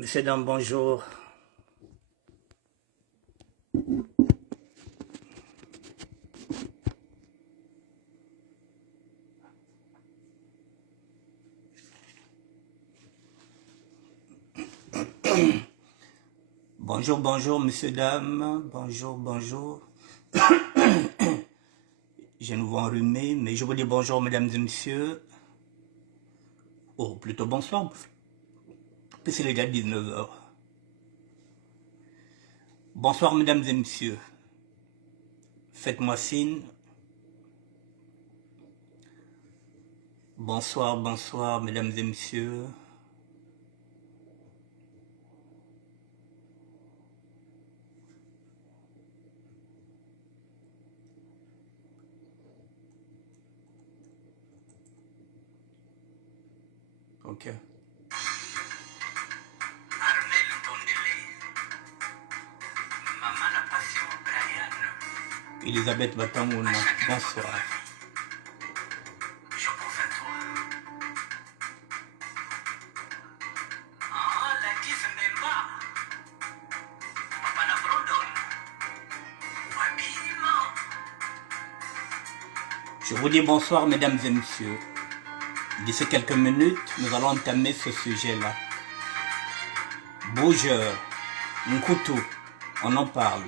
Monsieur Dam, bonjour. Bonjour, bonjour, monsieur, dame. Bonjour, bonjour. J'ai nouveau enrhumé, mais je vous dis bonjour, mesdames et messieurs. Oh, plutôt bonsoir, puisqu'il est déjà 19 heures. Bonsoir, mesdames et messieurs. Faites-moi signe. Bonsoir, bonsoir, mesdames et messieurs. Ok. Elisabeth Batamuna, bonsoir. Je vous dis bonsoir, mesdames et messieurs. D'ici quelques minutes, nous allons entamer ce sujet-là. Bougeur, Nkutu, on en parle.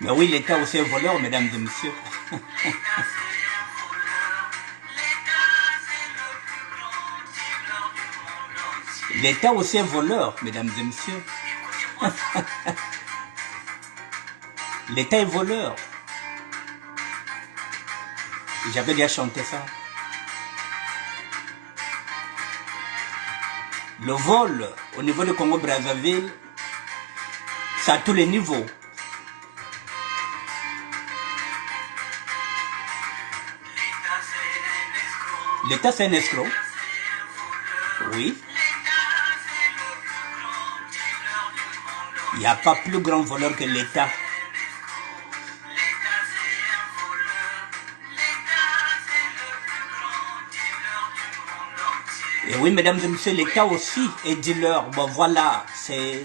Mais oui, l'État aussi est voleur, mesdames et messieurs. L'État aussi est voleur, mesdames et messieurs. L'État est voleur. J'avais déjà chanté ça. Le vol au niveau du Congo-Brazzaville, c'est à tous les niveaux. L'État, c'est un escroc. Oui. Il n'y a pas plus grand voleur que l'État. Et oui, mesdames et messieurs, l'État aussi est dealer. Bon, voilà, c'est...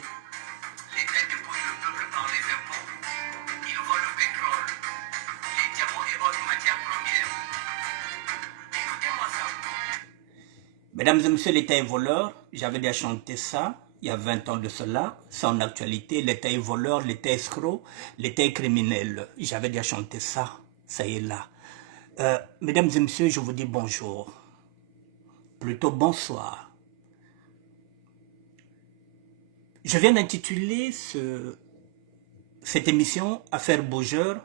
Mesdames et messieurs, l'État est voleur. J'avais déjà chanté ça il y a 20 ans de cela. C'est en actualité. L'État est voleur, l'État est escroc, l'État est criminel. J'avais déjà chanté ça. Ça y est là. Mesdames et messieurs, je vous dis bonjour. Plutôt bonsoir. Je viens d'intituler cette émission « Affaire Bougeur,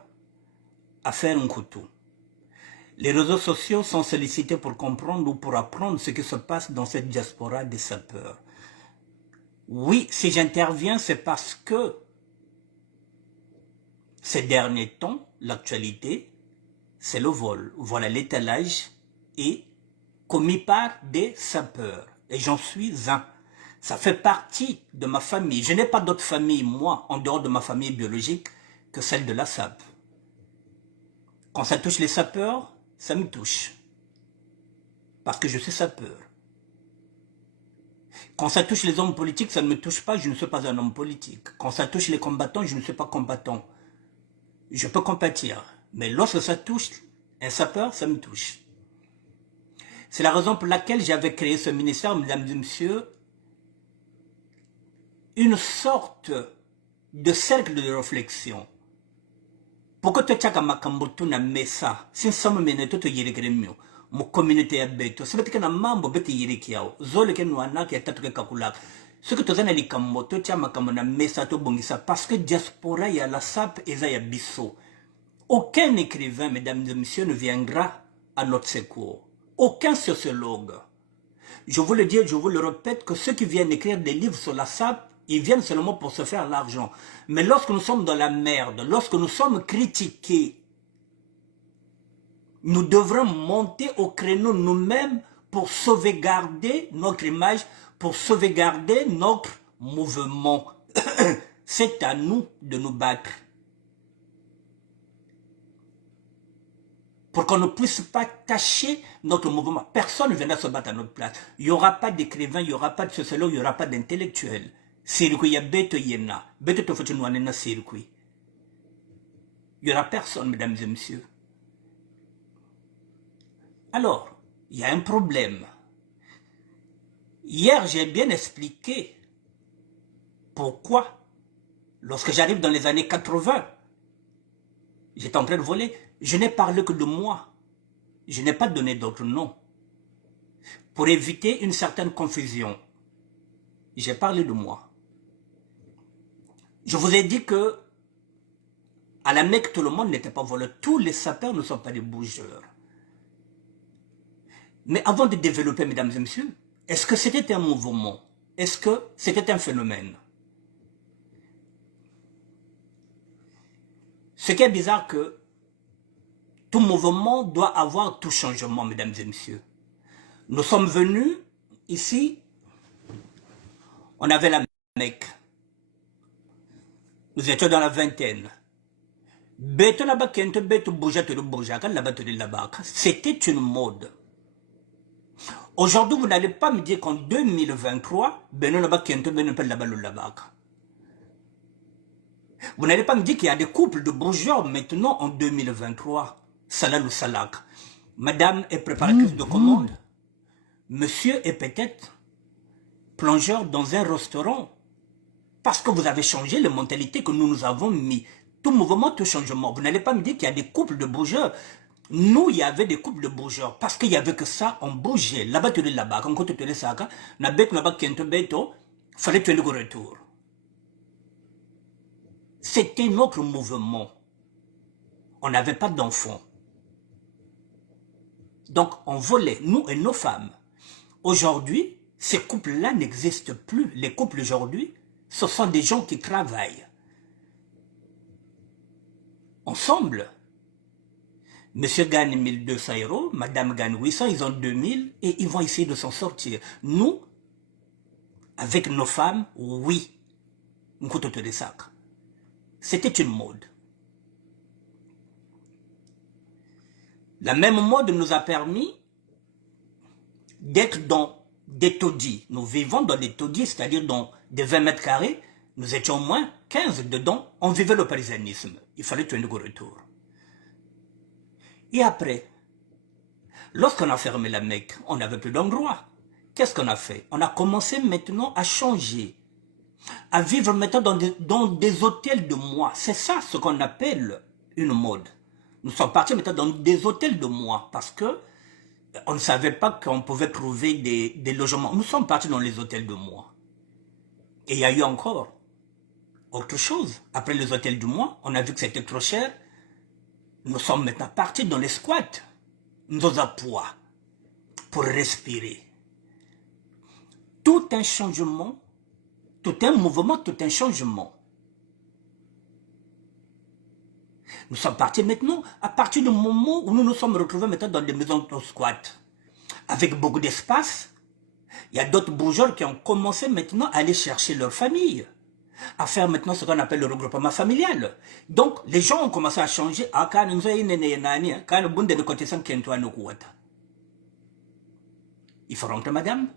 Affaire Nkutu ». Les réseaux sociaux sont sollicités pour comprendre ou pour apprendre ce qui se passe dans cette diaspora des sapeurs. Oui, si j'interviens, c'est parce que ces derniers temps, l'actualité, c'est le vol. Voilà, l'étalage est commis par des sapeurs. Et j'en suis un. Ça fait partie de ma famille. Je n'ai pas d'autre famille, moi, en dehors de ma famille biologique, que celle de la SAP. Quand ça touche les sapeurs, ça me touche. Parce que je suis sapeur. Quand ça touche les hommes politiques, ça ne me touche pas, je ne suis pas un homme politique. Quand ça touche les combattants, je ne suis pas combattant. Je peux compatir. Mais lorsque ça touche un sapeur, ça me touche. C'est la raison pour laquelle j'avais créé ce ministère, mesdames et messieurs, une sorte de cercle de réflexion. Pourquoi tu as makambotu na mesa, sin samu meneto to yere gremio, mo communauté ya beto, sebete kana mambo beti yere kiao, zole ke nuana ke tatu ke kakulak. Ce que tu as dit kambo, tu as makambo na mesa to bongisa, parce que diaspora ya la sap eza ya biso. Aucun écrivain, mesdames et messieurs, ne viendra à notre secours. Aucun sociologue. Je vous le dis, je vous le répète, que ceux qui viennent écrire des livres sur la SAP, ils viennent seulement pour se faire l'argent. Mais lorsque nous sommes dans la merde, lorsque nous sommes critiqués, nous devrons monter au créneau nous-mêmes pour sauvegarder notre image, pour sauvegarder notre mouvement. C'est à nous de nous battre. Pour qu'on ne puisse pas cacher notre mouvement. Personne ne viendra se battre à notre place. Il n'y aura pas d'écrivain, il n'y aura pas de sociologue, il n'y aura pas d'intellectuel. Circuit, il y a bête yena. Bête te faut nous circuit. Il n'y aura personne, mesdames et messieurs. Alors, il y a un problème. Hier, j'ai bien expliqué pourquoi, lorsque j'arrive dans les années 80, j'étais en train de voler, je n'ai parlé que de moi. Je n'ai pas donné d'autres noms. Pour éviter une certaine confusion, j'ai parlé de moi. Je vous ai dit que à la Mecque, tout le monde n'était pas voleur. Tous les sapeurs ne sont pas des bougeurs. Mais avant de développer, mesdames et messieurs, est-ce que c'était un mouvement? Est-ce que c'était un phénomène? Ce qui est bizarre, que tout mouvement doit avoir tout changement, mesdames et messieurs. Nous sommes venus ici, on avait la Mecque. Nous étions dans la vingtaine. C'était une mode. Aujourd'hui, vous n'allez pas me dire qu'en 2023, vous n'allez pas me dire qu'il y a des couples de bourgeois maintenant en 2023. Salah ou salak. Madame est préparatrice de commande. Monsieur est peut-être plongeur dans un restaurant. Parce que vous avez changé les mentalités que nous avons mis. Tout mouvement, tout changement. Vous n'allez pas me dire qu'il y a des couples de bourgeois. Nous, il y avait des couples de bourgeois. Parce qu'il n'y avait que ça, on bougeait. Là-bas, tu es là-bas. Quand tu es là-bas, fallait tu es le retour. C'était notre mouvement. On n'avait pas d'enfants. Donc, on volait, nous et nos femmes. Aujourd'hui, ces couples-là n'existent plus. Les couples aujourd'hui, ce sont des gens qui travaillent ensemble. Monsieur gagne 1200 €, madame gagne 800, ils ont 2000 et ils vont essayer de s'en sortir. Nous, avec nos femmes, oui, nous coûtons des sacs. C'était une mode. La même mode nous a permis d'être dans des taudis. Nous vivons dans des taudis, c'est-à-dire dans des 20 mètres carrés. Nous étions au moins 15 dedans. On vivait le parisianisme. Il fallait tuer le retour. Et après, lorsqu'on a fermé la Mecque, on n'avait plus d'endroit. Qu'est-ce qu'on a fait? On a commencé maintenant à changer, à vivre maintenant dans des hôtels de mois. C'est ça ce qu'on appelle une mode. Nous sommes partis maintenant dans des hôtels de mois parce que on ne savait pas qu'on pouvait trouver des logements. Nous sommes partis dans les hôtels de mois. Et il y a eu encore autre chose. Après les hôtels du mois, on a vu que c'était trop cher. Nous sommes maintenant partis dans les squats, nos appuis, pour respirer. Tout un changement, tout un mouvement, tout un changement. Nous sommes partis maintenant à partir du moment où nous nous sommes retrouvés maintenant dans des maisons de squat, avec beaucoup d'espace. Il y a d'autres bourgeois qui ont commencé maintenant à aller chercher leur famille, à faire maintenant ce qu'on appelle le regroupement familial. Donc, les gens ont commencé à changer. Il faut rentrer, madame.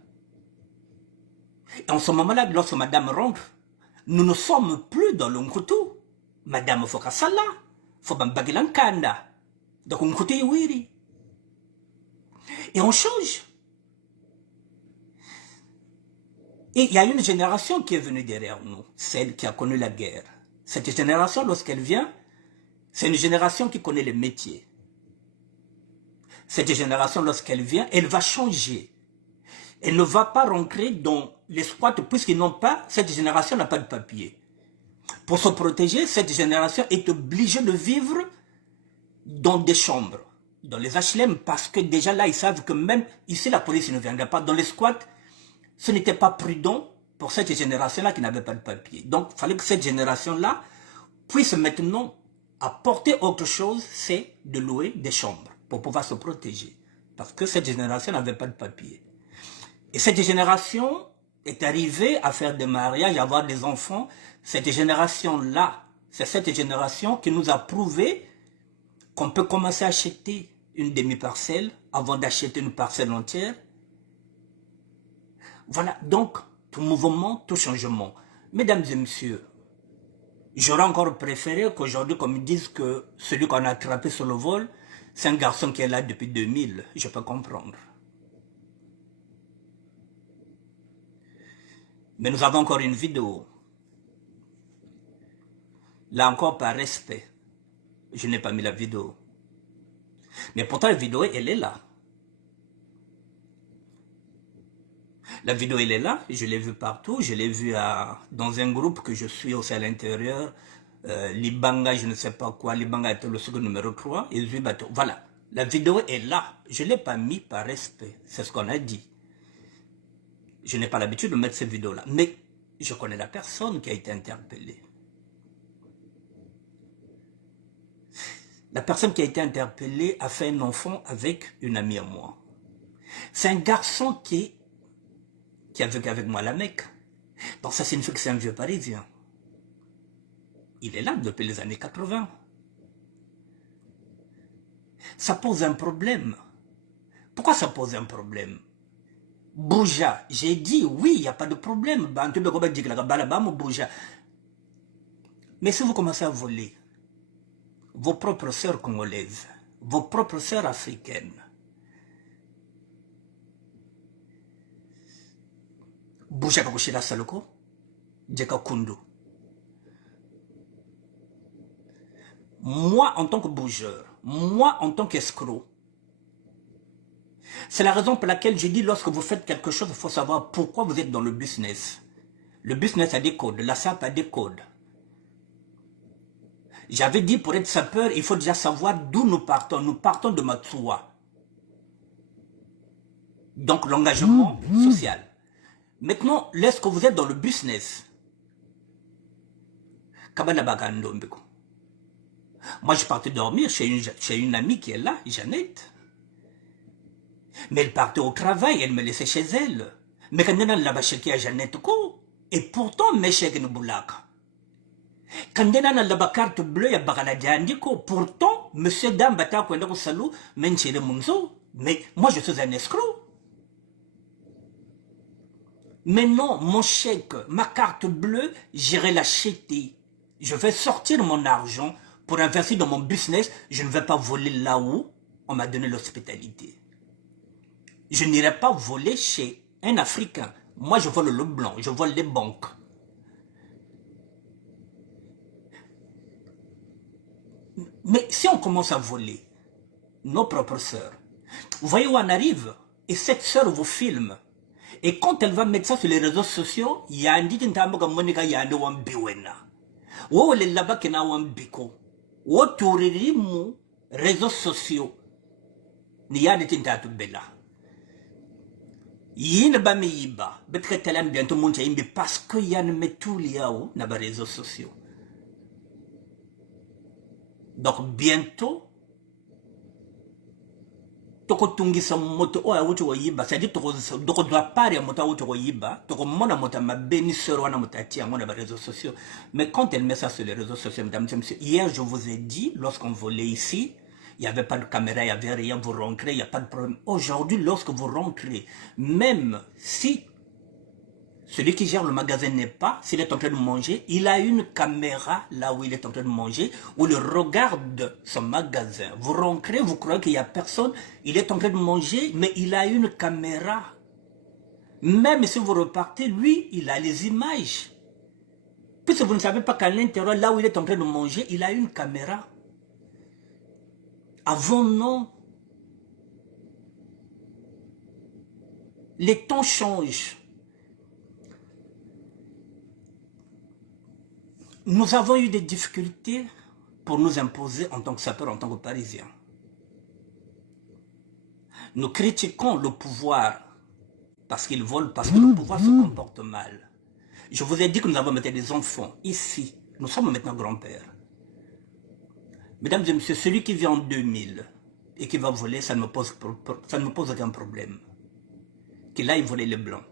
Et en ce moment-là, lorsque madame rentre, nous ne sommes plus dans le Nkutu. Madame Fokasala, Fobambagilankanda. Donc, Nkutu Iwiri. Et on change. Et il y a une génération qui est venue derrière nous, celle qui a connu la guerre. Cette génération, lorsqu'elle vient, c'est une génération qui connaît les métiers. Cette génération, lorsqu'elle vient, elle va changer. Elle ne va pas rentrer dans les squats puisqu'ils n'ont pas, cette génération n'a pas de papier. Pour se protéger, cette génération est obligée de vivre dans des chambres, dans les HLM, parce que déjà là, ils savent que même ici, la police ne viendra pas. Dans les squats, ce n'était pas prudent pour cette génération-là qui n'avait pas de papier. Donc, il fallait que cette génération-là puisse maintenant apporter autre chose, c'est de louer des chambres pour pouvoir se protéger. Parce que cette génération n'avait pas de papier. Et cette génération est arrivée à faire des mariages, à avoir des enfants. Cette génération-là, c'est cette génération qui nous a prouvé qu'on peut commencer à acheter une demi-parcelle avant d'acheter une parcelle entière. Voilà, donc, tout mouvement, tout changement. Mesdames et messieurs, j'aurais encore préféré qu'aujourd'hui, comme ils disent que celui qu'on a attrapé sur le vol, c'est un garçon qui est là depuis 2000. Je peux comprendre. Mais nous avons encore une vidéo. Là encore, par respect, je n'ai pas mis la vidéo. Mais pourtant, la vidéo, elle est là. La vidéo, elle est là. Je l'ai vue partout. Je l'ai vue dans un groupe que je suis aussi à l'intérieur. Libanga, je ne sais pas quoi. Libanga était le second numéro 3. Et Zubato. Voilà. La vidéo est là. Je ne l'ai pas mis par respect. C'est ce qu'on a dit. Je n'ai pas l'habitude de mettre ces vidéos-là. Mais je connais la personne qui a été interpellée. La personne qui a été interpellée a fait un enfant avec une amie à moi. C'est un garçon qui a vécu avec moi à la Mecque. Donc ça signifie que c'est un vieux Parisien. Il est là depuis les années 80. Ça pose un problème. Pourquoi ça pose un problème? Bouja, j'ai dit oui, il n'y a pas de problème. Mais si vous commencez à voler vos propres sœurs congolaises, vos propres sœurs africaines, Bouja Kakushira Saloko, Djeka Kundu. Moi, en tant que bougeur, moi, en tant qu'escroc, c'est la raison pour laquelle je dis lorsque vous faites quelque chose, il faut savoir pourquoi vous êtes dans le business. Le business a des codes, la SAP a des codes. J'avais dit pour être sapeur, il faut déjà savoir d'où nous partons. Nous partons de Matsoua. Donc l'engagement social. Maintenant, lorsque vous êtes dans le business, moi je partais dormir chez une amie qui est là, Jeannette. Mais elle partait au travail, elle me laissait chez elle. Mais quand elle a chez Jeannette, et pourtant, mes chèques ne boulaka. Quand elle a la carte bleue, pourtant, monsieur Dame Bata Kwenda Salou, mais moi je suis un escroc. Mais non, mon chèque, ma carte bleue, j'irai l'acheter. Je vais sortir mon argent pour investir dans mon business. Je ne vais pas voler là où on m'a donné l'hospitalité. Je n'irai pas voler chez un Africain. Moi, je vole le blanc, je vole les banques. Mais si on commence à voler nos propres sœurs, vous voyez où on arrive, et cette sœur vous filme. Et quand elle va mettre ça sur les réseaux sociaux, il y a un dit que Monica yande wan biwena. Wo le laba kena wan biko. Wo touririmu réseaux sociaux. Ni yande tinta bella. Yin ba mi yiba. Betre telam bientôt mon imbi parce que yan metou liao na ba réseaux sociaux. Donc bientôt, toko tungisa moto oya wuti wa yiba, c'est-à-dire toko doit parler moto wuti wa yiba, toko mona moto ma béni sœur wana moto atia mona ba réseaux sociaux. Mais quand elle met ça sur les réseaux sociaux, mesdames et messieurs, hier je vous ai dit, lorsqu'on volait ici, il n'y avait pas de caméra, il n'y avait rien, vous rentrez, il n'y a pas de problème. Aujourd'hui, lorsque vous rentrez, même si celui qui gère le magasin n'est pas, s'il est en train de manger, il a une caméra là où il est en train de manger, où il regarde son magasin. Vous rentrez, vous croyez qu'il n'y a personne, il est en train de manger, mais il a une caméra. Même si vous repartez, lui, il a les images. Puisque vous ne savez pas qu'à l'intérieur, là où il est en train de manger, il a une caméra. Avant, non. Les temps changent. Nous avons eu des difficultés pour nous imposer en tant que sapeurs, en tant que Parisiens. Nous critiquons le pouvoir parce qu'ils volent, parce que le pouvoir se comporte mal. Je vous ai dit que nous avons maintenant des enfants ici. Nous sommes maintenant grands-pères. Mesdames et messieurs, celui qui vit en 2000, et qui va voler, ça ne me pose aucun problème. Qu'il aille voler les blancs.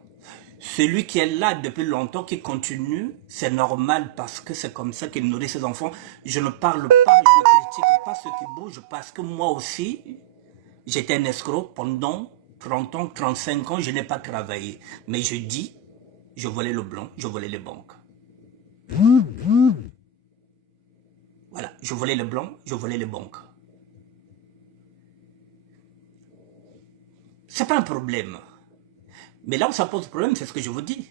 Celui qui est là depuis longtemps, qui continue, c'est normal parce que c'est comme ça qu'il nourrit ses enfants. Je ne parle pas, je ne critique pas ceux qui bougent parce que moi aussi, j'étais un escroc pendant 30 ans, 35 ans, je n'ai pas travaillé. Mais je dis, je volais le blanc, je volais les banques. Voilà, je volais le blanc, je volais les banques. C'est pas un problème. Mais là où ça pose problème, c'est ce que je vous dis.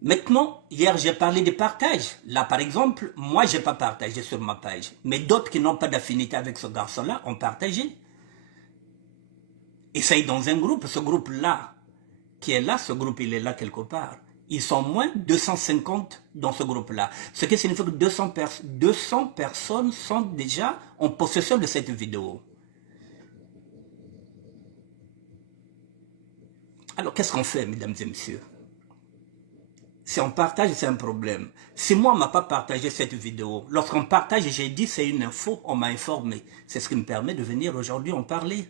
Maintenant, hier, j'ai parlé de partage. Là, par exemple, moi, je n'ai pas partagé sur ma page. Mais d'autres qui n'ont pas d'affinité avec ce garçon-là ont partagé. Et ça est dans un groupe. Ce groupe-là, qui est là, ce groupe, il est là quelque part. Ils sont moins de 250 dans ce groupe-là. Ce qui signifie que 200 personnes sont déjà en possession de cette vidéo. Alors, qu'est-ce qu'on fait, mesdames et messieurs? Si on partage, c'est un problème. Si moi, on ne m'a pas partagé cette vidéo, lorsqu'on partage, j'ai dit c'est une info, on m'a informé. C'est ce qui me permet de venir aujourd'hui en parler.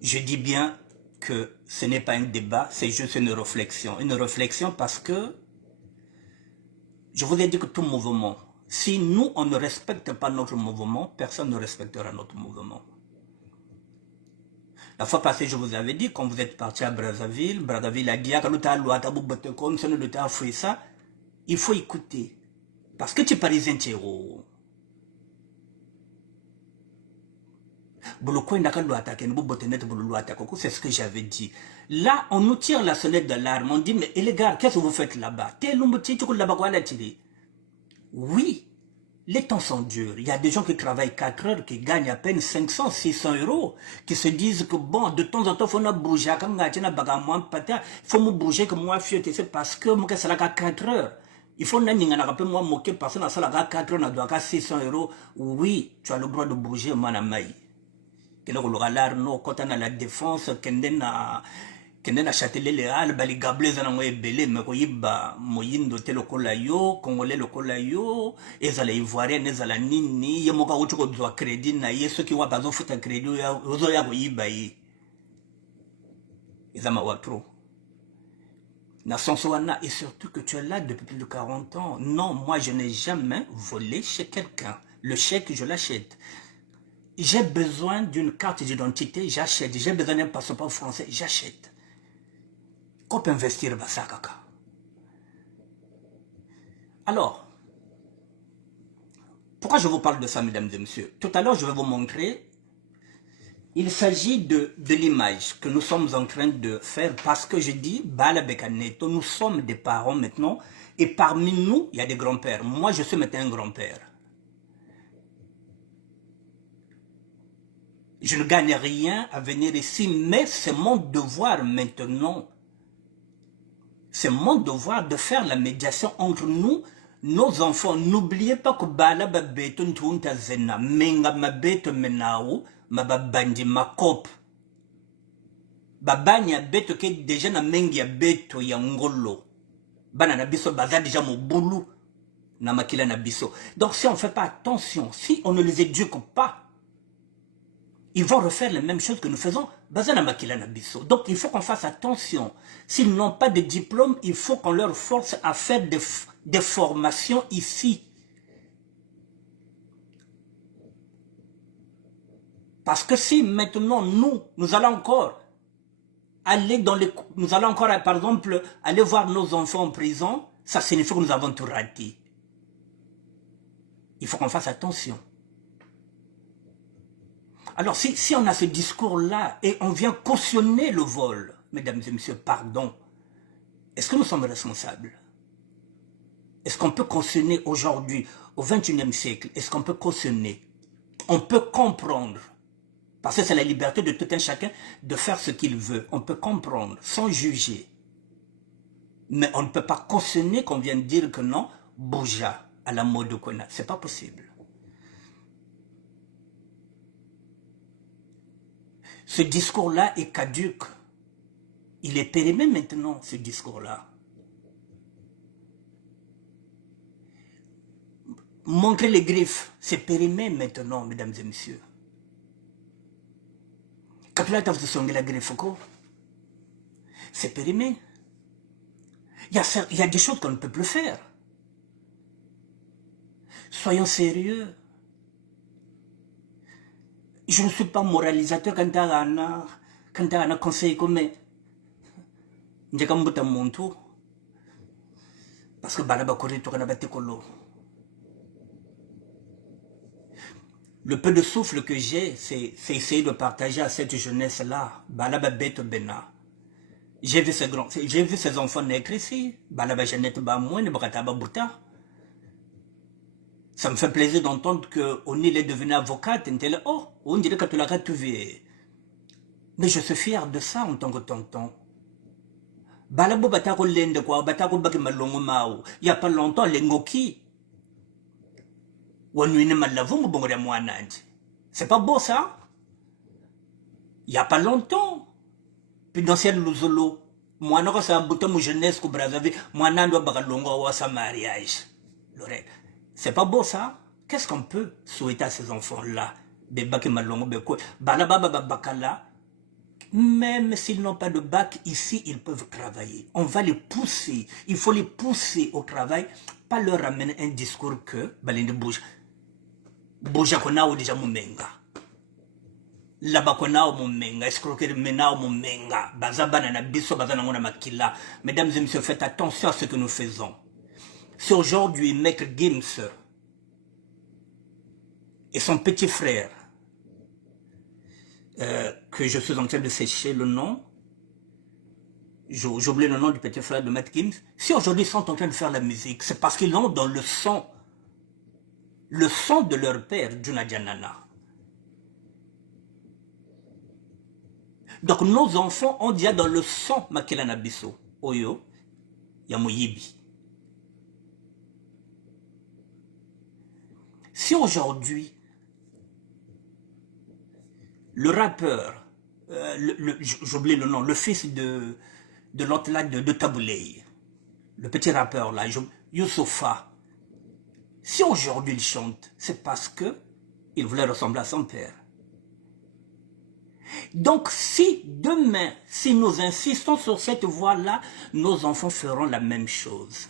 Je dis bien que ce n'est pas un débat, c'est juste une réflexion. Une réflexion parce que je vous ai dit que tout mouvement, si nous, on ne respecte pas notre mouvement, personne ne respectera notre mouvement. La fois passée, je vous avais dit, quand vous êtes parti à Brazzaville, Brazzaville a dit, il faut écouter. Parce que tu es parisien, tu es haut. C'est ce que j'avais dit. Là, on nous tire la sonnette d'alarme. On dit, mais les gars, qu'est-ce que vous faites là-bas? Oui, les temps sont durs. Il y a des gens qui travaillent 4 heures, qui gagnent à peine 500, 600 euros, qui se disent que bon, de temps en temps, il faut bouger. Il faut me bouger que moi, c'est parce que moi, c'est là 4 heures. Il faut que moi moquer parce que dans la 4 heures, on a 600 euros. Oui, tu as le droit de bouger, moi, que le quand on a la défense, kende na Châtelet-Léal bali gableza na ngoye belé me koyiba moyindo te lokola yo congolais lokola yo ezala ivoirien ezala nini ye moka uti ko zwa crédit na ye soki wa bazo futa crédit ya ozo ya koyiba yi ezama watro na sens wana. Et surtout que tu es là depuis plus de 40 ans. Non, moi je n'ai jamais volé chez quelqu'un. Le chèque je l'achète. J'ai besoin d'une carte d'identité, j'achète. J'ai besoin d'un passeport français, j'achète. Qu'on peut investir dans ça, kaka. Alors, pourquoi je vous parle de ça, mesdames et messieurs? Tout à l'heure, je vais vous montrer. Il s'agit de l'image que nous sommes en train de faire parce que je dis, Bala Bekaneto, nous sommes des parents maintenant et parmi nous, il y a des grands-pères. Moi, je suis maintenant un grand-père. Je ne gagne rien à venir ici, mais c'est mon devoir maintenant. C'est mon devoir de faire la médiation entre nous, nos enfants. N'oubliez pas que Bala Babeto Ntunta Zena, Menga Mabeto Menao, Mababandi Makop. Babanya Beto qui déjà na Mengia Beto Yangolo. Bana Nabiso Baza déjà mon boulou. Namakila Nabiso. Donc si on ne fait pas attention, si on ne les éduque pas, ils vont refaire les mêmes choses que nous faisons. Donc il faut qu'on fasse attention. S'ils n'ont pas de diplôme, il faut qu'on leur force à faire des formations ici. Parce que si maintenant nous allons encore aller dans les... Nous allons encore, par exemple, aller voir nos enfants en prison, ça signifie que nous avons tout raté. Il faut qu'on fasse attention. Alors, si on a ce discours-là et on vient cautionner le vol, mesdames et messieurs, pardon, est-ce que nous sommes responsables? Est-ce qu'on peut cautionner aujourd'hui, au XXIe siècle, est-ce qu'on peut cautionner? On peut comprendre, parce que c'est la liberté de tout un chacun de faire ce qu'il veut. On peut comprendre, sans juger. Mais on ne peut pas cautionner qu'on vienne dire que non, bouja à la mode de Kona. C'est pas possible. Ce discours-là est caduque. Il est périmé maintenant, ce discours-là. Montrer les griffes, c'est périmé maintenant, mesdames et messieurs. Quand tu as la griffe, c'est périmé. Il y a des choses qu'on ne peut plus faire. Soyons sérieux. Je ne suis pas moralisateur quand tu as un conseil comme ça. Parce que le peu de souffle que j'ai, c'est essayer de partager à cette jeunesse-là. J'ai vu ces enfants naître ici. Ça me fait plaisir d'entendre qu'on est devenu avocate. Oh, on dirait que tu l'as retrouvé. Mais je suis fier de ça en tant que tonton. Il n'y a pas longtemps, les ngoki. C'est pas beau ça? Il n'y a pas longtemps. Puis dans cette luzolo, moi, je suis un jeunesse que Brazzaville, moi, je suis un mariage. C'est pas beau ça? Qu'est-ce qu'on peut souhaiter à ces enfants-là? Même s'ils n'ont pas de bac, ici, ils peuvent travailler. On va les pousser. Il faut les pousser au travail, pas leur ramener un discours que, bouge. Bouge qu'on déjà mumenga. Là-bas qu'on a mumenga. Escroquerie mena mumenga. Bazabana na biso bazana ngona makila. Mesdames et messieurs, faites attention à ce que nous faisons. Si aujourd'hui, Maître Gims et son petit frère, que je suis en train de sécher le nom, j'oublie le nom du petit frère de Maître Gims, si aujourd'hui ils sont en train de faire la musique, c'est parce qu'ils ont dans le sang de leur père, Juna Janana. Donc nos enfants ont déjà dans le sang Makela Nabiso, Oyo, Yamoyibi. Si aujourd'hui, le rappeur, j'oublie le nom, le fils de l'autre là, de Tabouley, le petit rappeur là, Youssoufa, si aujourd'hui il chante, c'est parce que il voulait ressembler à son père. Donc si demain, si nous insistons sur cette voie-là, nos enfants feront la même chose.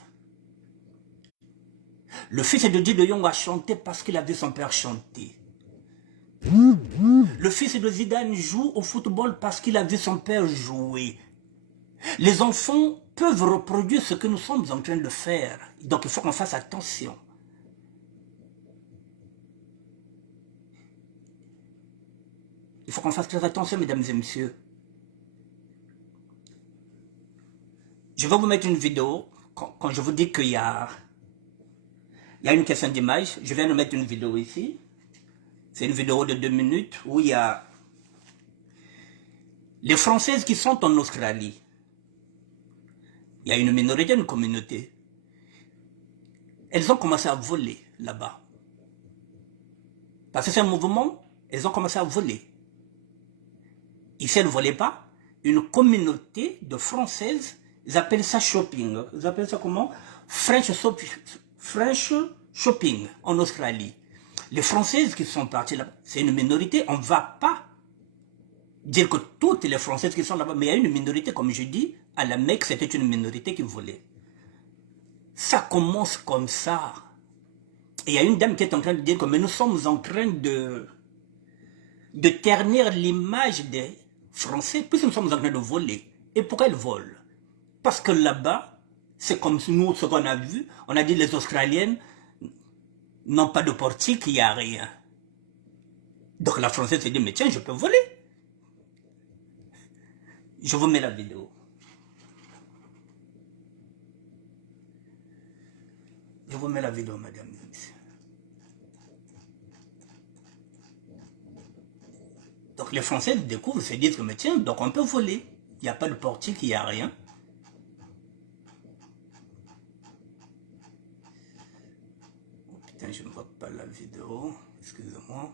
Le fils de Didi de Yong a chanté parce qu'il a vu son père chanter. Le fils de Zidane joue au football parce qu'il a vu son père jouer. Les enfants peuvent reproduire ce que nous sommes en train de faire. Donc il faut qu'on fasse attention. Il faut qu'on fasse très attention, mesdames et messieurs. Je vais vous mettre une vidéo. Quand je vous dis qu'il y a une question d'image, je viens de mettre une vidéo ici. C'est une vidéo de 2 minutes où il y a les Françaises qui sont en Australie. Il y a une minorité, une communauté. Elles ont commencé à voler là-bas. Parce que c'est un mouvement, elles ont commencé à voler. Ici, elles ne volaient pas. Une communauté de Françaises, ils appellent ça shopping. Ils appellent ça comment? French shopping en Australie. Les Françaises qui sont parties là-bas, c'est une minorité. On ne va pas dire que toutes les Françaises qui sont là-bas, mais il y a une minorité, comme je dis, à la Mecque, c'était une minorité qui volait. Ça commence comme ça. Et il y a une dame qui est en train de dire que mais nous sommes en train de ternir l'image des Français, puisque nous sommes en train de voler. Et pourquoi ils volent? Parce que là-bas, c'est comme nous, ce qu'on a vu, on a dit les Australiennes n'ont pas de portique, il n'y a rien. Donc la Française s'est dit, mais tiens, je peux voler. Je vous mets la vidéo. Je vous mets la vidéo, madame et messieurs. Donc les Français découvrent, se disent que, mais tiens, donc on peut voler. Il n'y a pas de portique, il n'y a rien. Oh putain, je ne vois pas la vidéo. Excusez-moi.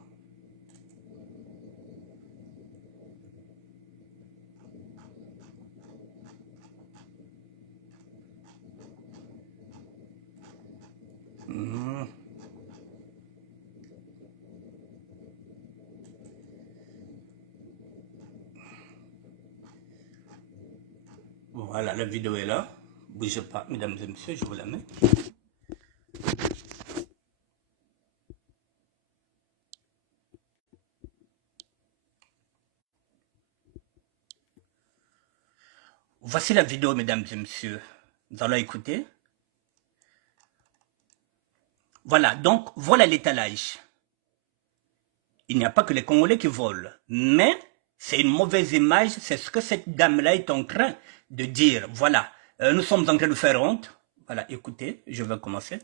Voilà, la vidéo est là. Bougez pas, mesdames et messieurs, je vous la mets. Voici la vidéo, mesdames et messieurs. Nous allons écouter. Voilà, donc voilà l'étalage. Il n'y a pas que les Congolais qui volent, mais c'est une mauvaise image, c'est ce que cette dame-là est en train de dire. Voilà, nous sommes en train de faire honte. Voilà, écoutez, je vais commencer.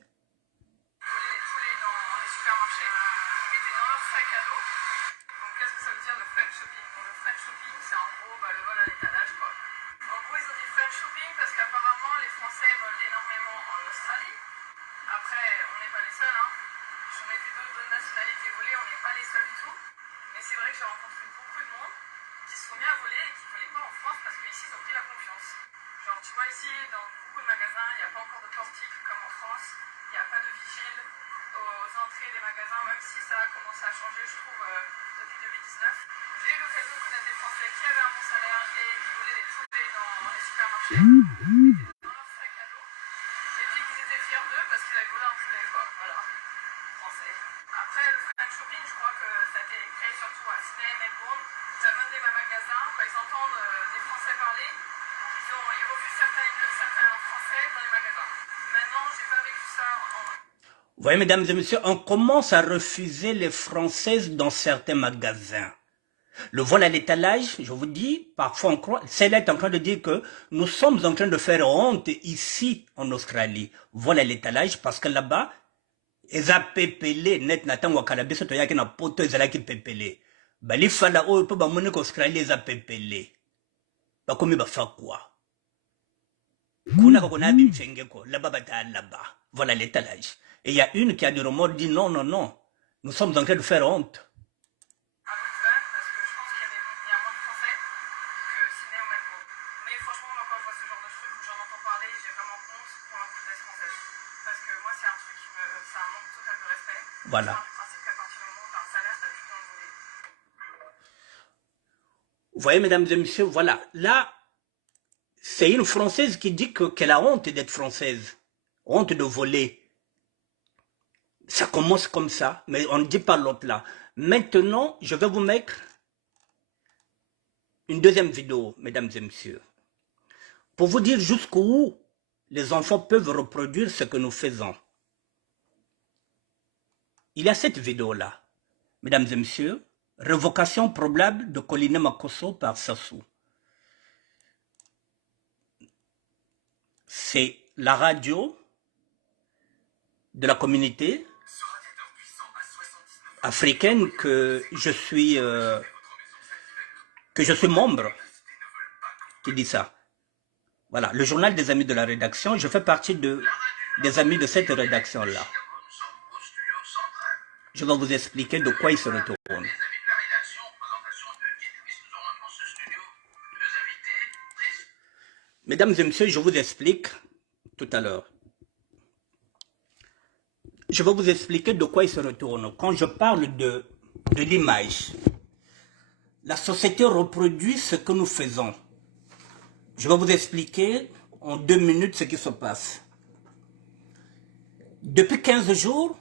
Vous voyez, mesdames et messieurs, on commence à refuser les Françaises dans certains magasins. Le vol à l'étalage, je vous dis, parfois on croit, celle-là est en train de dire que nous sommes en train de faire honte ici en Australie. Vol à l'étalage parce que là-bas, ils ont pépélé, net natan wakalabe, soto yaki na poto ils ont pépélé. Bali fala o pe ba moni qu'Australie ils ont pépélé. Ba komi ba fa quoi? Kuna ko na bimchenge ko, là-bas bata là-bas. Voilà l'étalage. Et il y a une qui a du remords dit non, non, non. Nous sommes en train de faire honte. Voilà. Vous voyez, mesdames et messieurs, voilà. Là, c'est une Française qui dit qu'elle a honte d'être française. Honte de voler. Ça commence comme ça, mais on ne dit pas l'autre là. Maintenant, je vais vous mettre une deuxième vidéo, mesdames et messieurs, pour vous dire jusqu'où les enfants peuvent reproduire ce que nous faisons. Il y a cette vidéo-là, mesdames et messieurs, révocation probable de Colline Makosso par Sassou. C'est la radio de la communauté africaine que je suis membre qui dit ça. Voilà, le journal des amis de la rédaction, je fais partie des amis de cette rédaction-là. Je vais vous expliquer de quoi il se retourne. Mesdames et messieurs, je vous explique tout à l'heure. Je vais vous expliquer de quoi il se retourne. Quand je parle de l'image, la société reproduit ce que nous faisons. Je vais vous expliquer en 2 minutes ce qui se passe. Depuis 15 jours,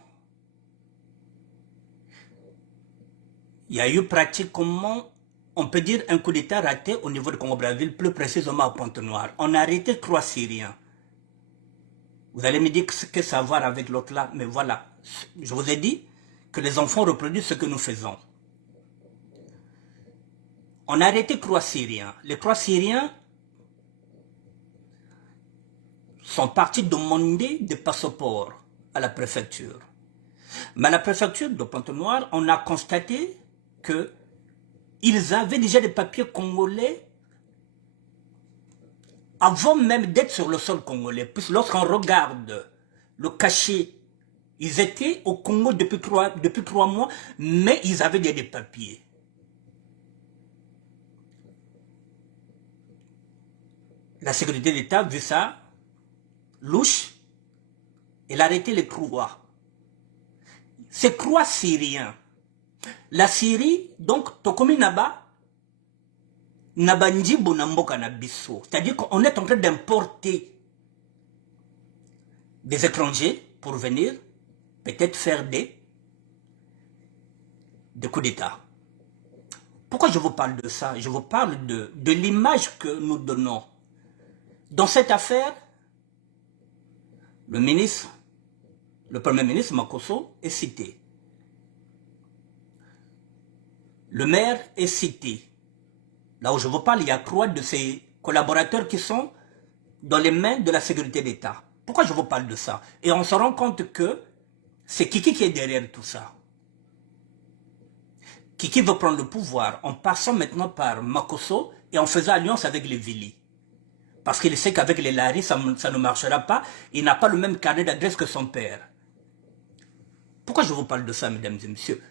il y a eu pratiquement, on peut dire, un coup d'État raté au niveau de Congo-Brazzaville, plus précisément à Pointe-Noire. On a arrêté 3 Syriens. Vous allez me dire ce que ça a à voir avec l'autre là, mais voilà. Je vous ai dit que les enfants reproduisent ce que nous faisons. On a arrêté 3 Syriens. Les 3 Syriens sont partis demander des passeports à la préfecture. Mais à la préfecture de Pointe-Noire, on a constaté qu'ils avaient déjà des papiers congolais avant même d'être sur le sol congolais. Puis lorsqu'on regarde le cachet, ils étaient au Congo depuis 3 mois, mais ils avaient déjà des papiers. La sécurité d'État, vu ça, louche, elle a arrêté les Croix. Ces Croix syriens. La Syrie, donc, Tokomi Naba, Nabanjibu Namboka Nabiso. C'est-à-dire qu'on est en train d'importer des étrangers pour venir peut-être faire des coups d'État. Pourquoi je vous parle de ça? Je vous parle de l'image que nous donnons. Dans cette affaire, le Premier ministre Makosso est cité. Le maire est cité. Là où je vous parle, il y a 3 de ses collaborateurs qui sont dans les mains de la sécurité d'État. Pourquoi je vous parle de ça? Et on se rend compte que c'est Kiki qui est derrière tout ça. Kiki veut prendre le pouvoir en passant maintenant par Makosso et en faisant alliance avec les Vili. Parce qu'il sait qu'avec les Lari, ça ne marchera pas. Il n'a pas le même carnet d'adresse que son père. Pourquoi je vous parle de ça, mesdames et messieurs?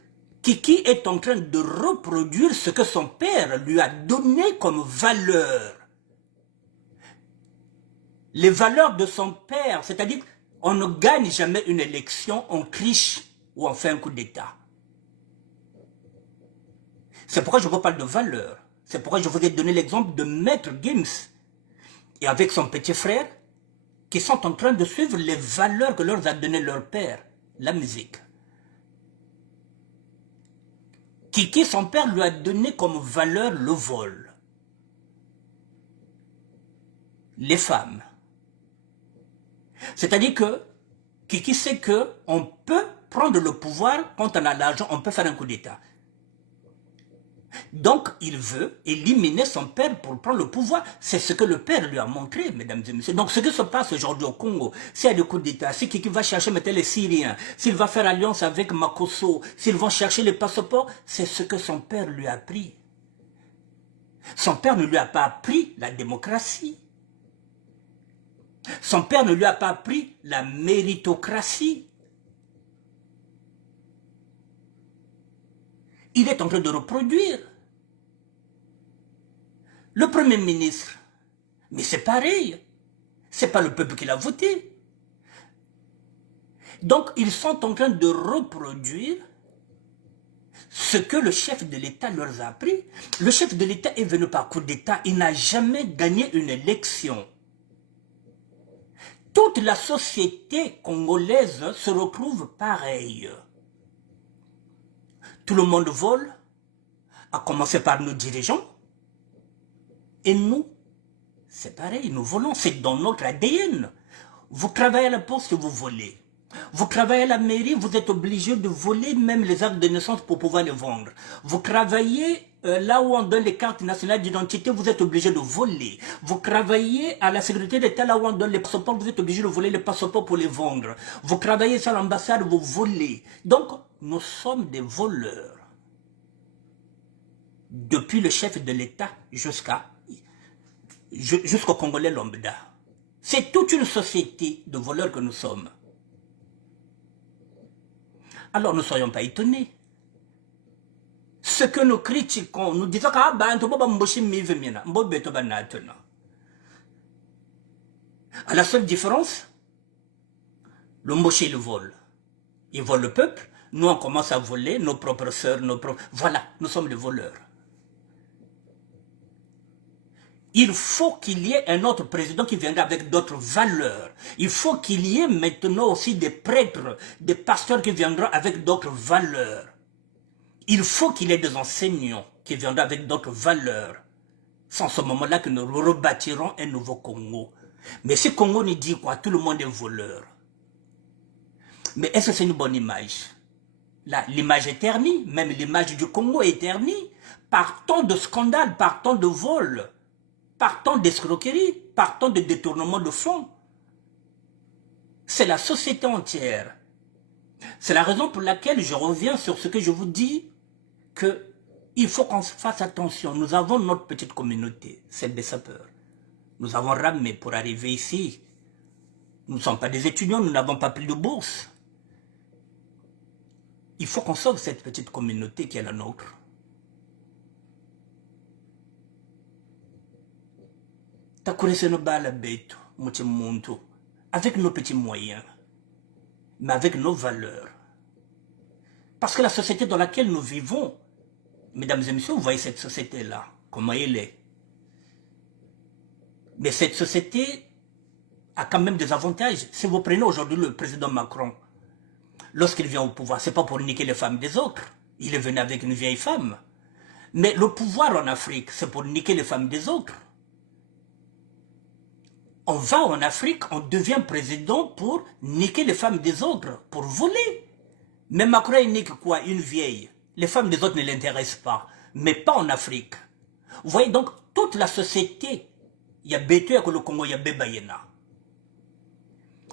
Kiki est en train de reproduire ce que son père lui a donné comme valeur. Les valeurs de son père, c'est-à-dire on ne gagne jamais une élection, on triche ou on fait un coup d'État. C'est pourquoi je vous parle de valeurs. C'est pourquoi je vous ai donné l'exemple de Maître Gims et avec son petit frère qui sont en train de suivre les valeurs que leur a donné leur père, la musique. Kiki, son père, lui a donné comme valeur le vol, les femmes. C'est-à-dire que Kiki sait qu'on peut prendre le pouvoir quand on a l'argent, on peut faire un coup d'État. Donc, il veut éliminer son père pour prendre le pouvoir. C'est ce que le père lui a montré, mesdames et messieurs. Donc, ce qui se passe aujourd'hui au Congo, s'il y a des coups d'État, si Kiki va chercher maintenant les Syriens, s'il va faire alliance avec Makosso, s'ils vont chercher les passeports, c'est ce que son père lui a appris. Son père ne lui a pas appris la démocratie. Son père ne lui a pas appris la méritocratie. Il est en train de reproduire. Le Premier ministre, mais c'est pareil. C'est pas le peuple qui l'a voté. Donc, ils sont en train de reproduire ce que le chef de l'État leur a appris. Le chef de l'État est venu par coup d'État. Il n'a jamais gagné une élection. Toute la société congolaise se retrouve pareille. Tout le monde vole, à commencer par nos dirigeants. Et nous, c'est pareil, nous volons, c'est dans notre ADN. Vous travaillez à la poste, vous volez. Vous travaillez à la mairie, vous êtes obligé de voler même les actes de naissance pour pouvoir les vendre. Vous travaillez là où on donne les cartes nationales d'identité, vous êtes obligé de voler. Vous travaillez à la sécurité d'État, là où on donne les passeports, vous êtes obligé de voler les passeports pour les vendre. Vous travaillez sur l'ambassade, vous volez. Donc, nous sommes des voleurs. Depuis le chef de l'État jusqu'au Congolais lambda. C'est toute une société de voleurs que nous sommes. Alors ne soyons pas étonnés. Ce que nous critiquons, nous disons que à la seule différence, le Mboché le vole. Il vole le peuple, nous on commence à voler nos propres sœurs, Voilà, nous sommes les voleurs. Il faut qu'il y ait un autre président qui viendra avec d'autres valeurs. Il faut qu'il y ait maintenant aussi des prêtres, des pasteurs qui viendront avec d'autres valeurs. Il faut qu'il y ait des enseignants qui viendront avec d'autres valeurs. C'est en ce moment-là que nous rebâtirons un nouveau Congo. Mais si Congo nous dit quoi, tout le monde est voleur. Mais est-ce que c'est une bonne image? Là, l'image est ternie, même l'image du Congo est ternie. Par tant de scandales, par tant de vols. Partant d'escroquerie, partant de détournement de fonds. C'est la société entière. C'est la raison pour laquelle je reviens sur ce que je vous dis, qu'il faut qu'on fasse attention. Nous avons notre petite communauté, celle des sapeurs. Nous avons ramé pour arriver ici. Nous ne sommes pas des étudiants, nous n'avons pas pris de bourse. Il faut qu'on sauve cette petite communauté qui est la nôtre. Avec nos petits moyens, mais avec nos valeurs. Parce que la société dans laquelle nous vivons, mesdames et messieurs, vous voyez cette société-là, comment elle est. Mais cette société a quand même des avantages. Si vous prenez aujourd'hui le président Macron, lorsqu'il vient au pouvoir, c'est pas pour niquer les femmes des autres. Il est venu avec une vieille femme. Mais le pouvoir en Afrique, c'est pour niquer les femmes des autres. On va en Afrique, on devient président pour niquer les femmes des autres, pour voler. Mais Macron, il nique quoi? Une vieille. Les femmes des autres ne l'intéressent pas. Mais pas en Afrique. Vous voyez donc, toute la société, il y a Béto, que le Congo, il y a Bébayena.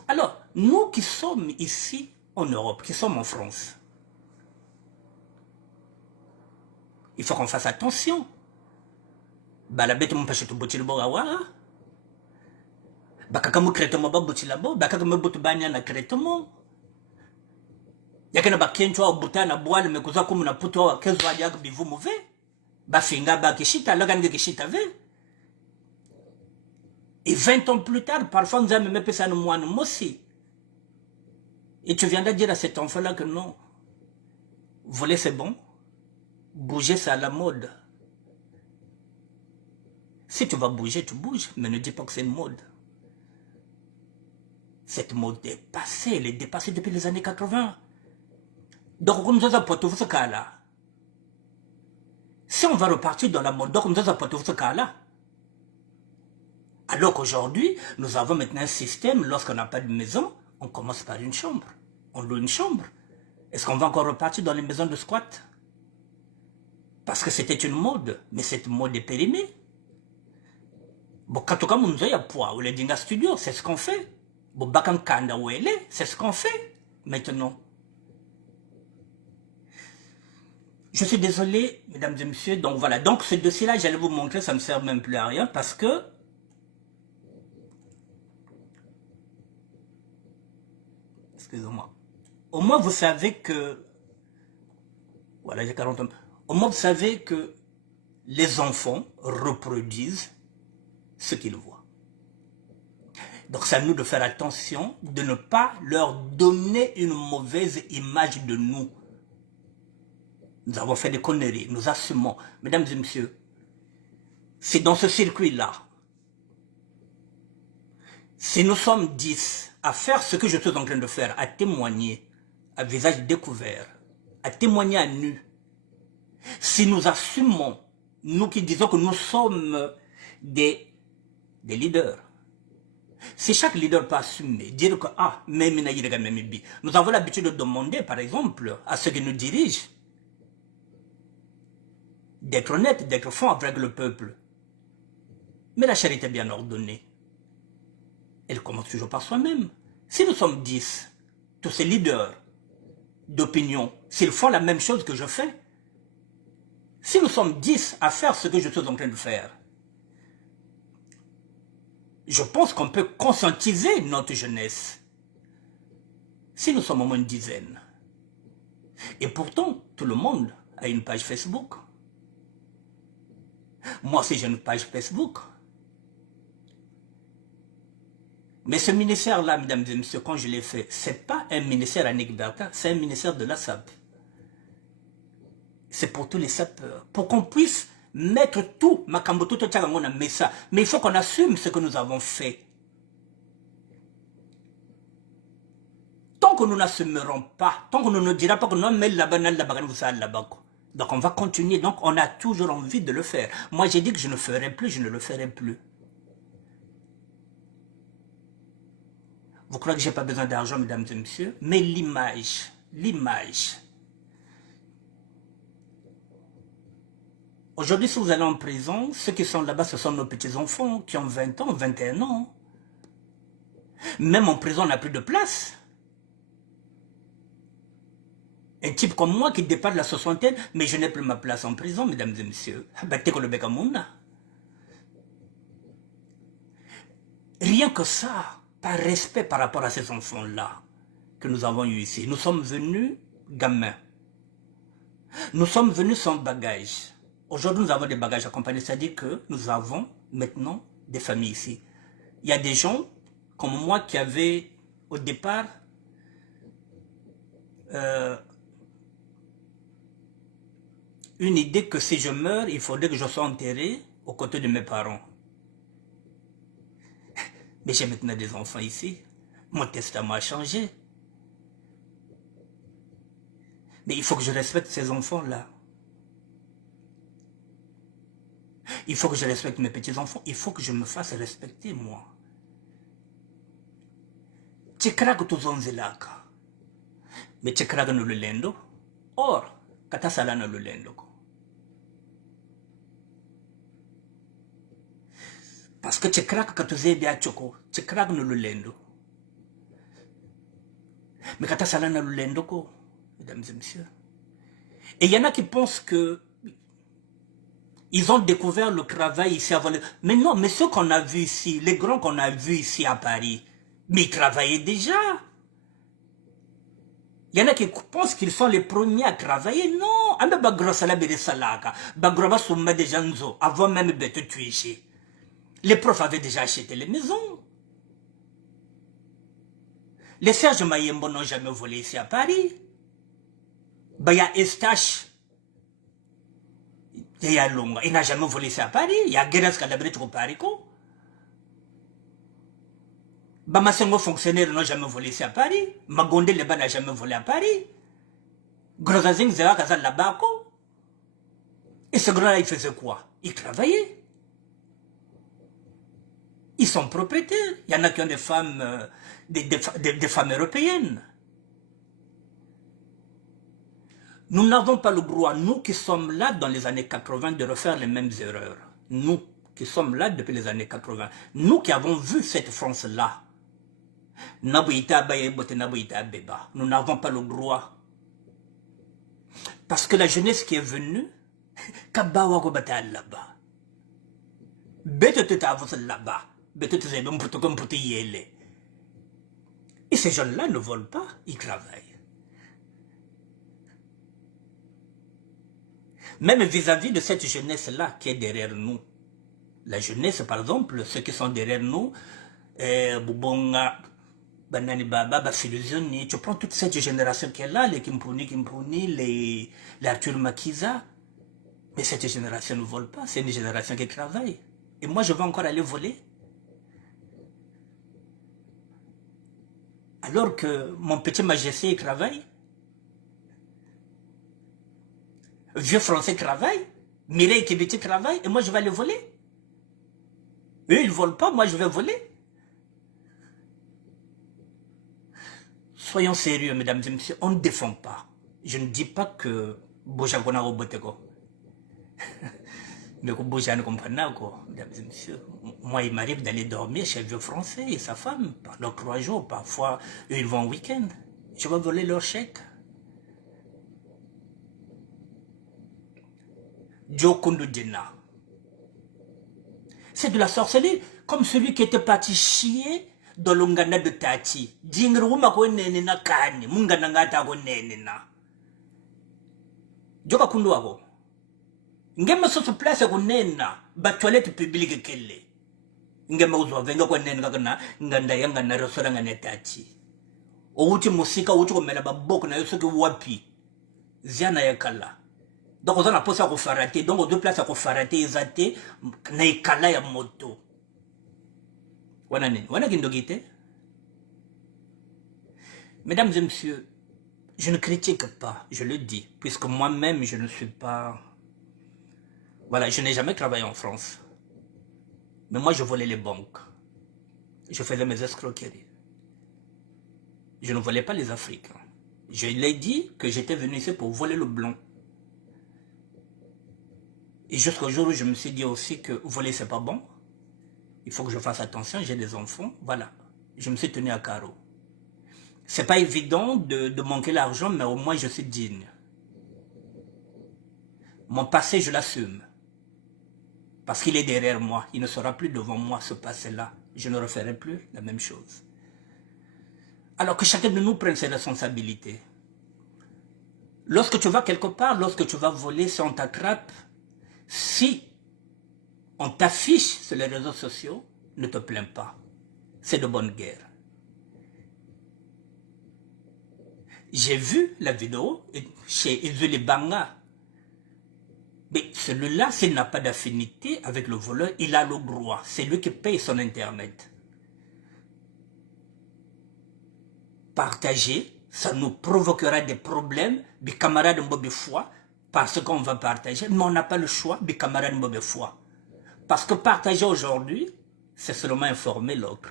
Alors, nous qui sommes ici en Europe, qui sommes en France, il faut qu'on fasse attention. Bah la bête mon pêche tout botti le borawa. Bah kaka mu krete mo ba botti la bo, bah kaka mu botti banya na krete mo. Yakena ba kencho au butana bwale me kuza kumu na puto wa kezo wa yak bivu move. Bah finga ba kishita loga nge kishita ve. Et 20 ans plus tard, parfois nous avons même fait ça nous moi aussi. Et tu viendras dire à cet enfant-là que non. Voler c'est bon. Bouger c'est à la mode. Si tu vas bouger, tu bouges, mais ne dis pas que c'est une mode. Cette mode est passée, elle est dépassée depuis les années 80. Donc, comme ça, pour ce cas-là, si on va repartir dans la mode, donc comme ça, pour ce cas-là, alors qu'aujourd'hui, nous avons maintenant un système, lorsqu'on n'a pas de maison, on commence par une chambre. On loue une chambre. Est-ce qu'on va encore repartir dans les maisons de squat? Parce que c'était une mode, mais cette mode est périmée. Bon, quand on a poids, ou les Dinga Studio, c'est ce qu'on fait. Bon, Bakan Kanda ou elle est, c'est ce qu'on fait. Maintenant. Je suis désolé, mesdames et messieurs. Donc voilà. Donc ce dossier-là, j'allais vous montrer, ça ne me sert même plus à rien parce que. Excusez-moi. Au moins, vous savez que. Voilà, j'ai 40 ans. Au moins, vous savez que les enfants reproduisent ce qu'ils voient. Donc c'est à nous de faire attention, de ne pas leur donner une mauvaise image de nous. Nous avons fait des conneries, nous assumons. Mesdames et messieurs, c'est dans ce circuit-là. Si nous sommes 10 à faire ce que je suis en train de faire, à témoigner, à visage découvert, à témoigner à nu, si nous assumons, nous qui disons que nous sommes des leaders, si chaque leader peut assumer, dire que nous avons l'habitude de demander, par exemple, à ceux qui nous dirigent, d'être honnêtes, d'être francs avec le peuple. Mais la charité bien ordonnée, elle commence toujours par soi-même. Si nous sommes 10, tous ces leaders d'opinion, s'ils font la même chose que je fais, si nous sommes 10 à faire ce que je suis en train de faire, je pense qu'on peut conscientiser notre jeunesse. Si nous sommes au moins une dizaine. Et pourtant, tout le monde a une page Facebook. Moi aussi, j'ai une page Facebook. Mais ce ministère-là, mesdames et messieurs, quand je l'ai fait, c'est pas un ministère à Nick Bertin, c'est un ministère de la SAP. C'est pour tous les sapeurs. Pour qu'on puisse mettre tout, mais il faut qu'on assume ce que nous avons fait. Tant que nous n'assumerons pas, tant qu'on ne nous dira pas que non, mais là-bas, là-bas, donc on va continuer, donc on a toujours envie de le faire. Moi j'ai dit que je ne ferai plus, je ne le ferai plus. Vous croyez que j'ai pas besoin d'argent, mesdames et messieurs? Mais l'image. Aujourd'hui, si vous allez en prison, ceux qui sont là-bas, ce sont nos petits-enfants qui ont 20 ans, 21 ans. Même en prison, on n'a plus de place. Un type comme moi qui dépasse la soixantaine, mais je n'ai plus ma place en prison, mesdames et messieurs. Rien que ça, par respect par rapport à ces enfants-là que nous avons eu ici. Nous sommes venus gamins. Nous sommes venus sans bagages. Aujourd'hui, nous avons des bagages accompagnés, c'est-à-dire que nous avons maintenant des familles ici. Il y a des gens comme moi qui avaient au départ une idée que si je meurs, il faudrait que je sois enterré aux côtés de mes parents. Mais j'ai maintenant des enfants ici. Mon testament a changé. Mais il faut que je respecte ces enfants-là. Il faut que je respecte mes petits-enfants. Il faut que je me fasse respecter, moi. Tchikrag tuzonzelaka. Mais tchikrag no lulendo. Or, katasala no lulendo. Parce que tchikrag katuze bia choko. Tchikrag no lulendo. Mais katasala no lulendo ko. Mesdames et messieurs. Et il y en a qui pensent que ils ont découvert le travail ici avant. Mais non, mais ceux qu'on a vus ici, les grands qu'on a vus ici à Paris, mais ils travaillaient déjà. Il y en a qui pensent qu'ils sont les premiers à travailler. Non, avant même de te tuer. Les profs avaient déjà acheté les maisons. Les Serge Mayembo n'ont jamais volé ici à Paris. Il y a Estache. Il y a Longa. Il n'a jamais volé ici à Paris. Il y a Guéras Calabrette au Paris. Bamasengo fonctionnaire n'a jamais volé ici à Paris. Magonde Leba n'a jamais volé à Paris. Grozazing Zera Kazal Labako. Et ce gars-là, il faisait quoi? Il travaillait. Ils sont propriétaires. Il y en a qui ont des femmes, des femmes européennes. Nous n'avons pas le droit, nous qui sommes là dans les années 80, de refaire les mêmes erreurs. Nous qui sommes là depuis les années 80. Nous qui avons vu cette France-là. Nous n'avons pas le droit. Parce que la jeunesse qui est venue, là-bas. Et ces gens-là ne volent pas, ils travaillent. Même vis-à-vis de cette jeunesse-là qui est derrière nous. La jeunesse, par exemple, ceux qui sont derrière nous, Boubonga, Banani Baba, Bafilusioni, tu prends toute cette génération qui est là, les Kimpuni, les Arthur Makiza. Mais cette génération ne vole pas, c'est une génération qui travaille. Et moi, je vais encore aller voler. Alors que mon petit majesté, il travaille. Vieux français travaille. Mireille Kibiti travaille. Et moi, je vais aller voler. Eux, ils ne volent pas, moi, je vais voler. Soyons sérieux, mesdames et messieurs, on ne défend pas. Je ne dis pas que Bojakona Robotego. Mais que Boja ne comprend pas, mesdames et messieurs. Moi, il m'arrive d'aller dormir chez le vieux français et sa femme pendant 3 jours. Parfois, eux, ils vont en week-end. Je vais voler leur chèque. Jokundu Dina. C'est de la sorcellerie, comme celui qui était parti chier dans l'Ungana de Tati. Dingruma ko nene na kani, mungana ngata ko nene na. Joka kundu ako. Ngema soso place ko nena, ba toilette publique kelle. Ngema uzo venga ko nene kakana, nganda yanga na restaurant ngane Tati. Outi musika outi ko mela ba bok na yosoki wapi. Ziana yakala. Donc on a posé à Farate, donc deux places à Farate, ils étaient naïkala ya moto. Mesdames et messieurs, je ne critique pas, je le dis, puisque moi-même je ne suis pas. Voilà, je n'ai jamais travaillé en France. Mais moi je volais les banques. Je faisais mes escroqueries. Je ne volais pas les Africains. Je l'ai dit que j'étais venu ici pour voler le blanc. Et jusqu'au jour où je me suis dit aussi que voler c'est pas bon. Il faut que je fasse attention, j'ai des enfants, voilà. Je me suis tenu à carreau. C'est pas évident de manquer l'argent, mais au moins je suis digne. Mon passé, je l'assume. Parce qu'il est derrière moi. Il ne sera plus devant moi ce passé-là. Je ne referai plus la même chose. Alors que chacun de nous prenne ses responsabilités. Lorsque tu vas quelque part, lorsque tu vas voler, si on t'attrape, si on t'affiche sur les réseaux sociaux, ne te plains pas. C'est de bonne guerre. J'ai vu la vidéo chez Izuli Banga. Mais celui-là, s'il n'a pas d'affinité avec le voleur, il a le droit. C'est lui qui paye son internet. Partager, ça nous provoquera des problèmes, des camarades de mauvaise foi, parce qu'on va partager, mais on n'a pas le choix, des camarades de mauvaise foi. Parce que partager aujourd'hui, c'est seulement informer l'autre.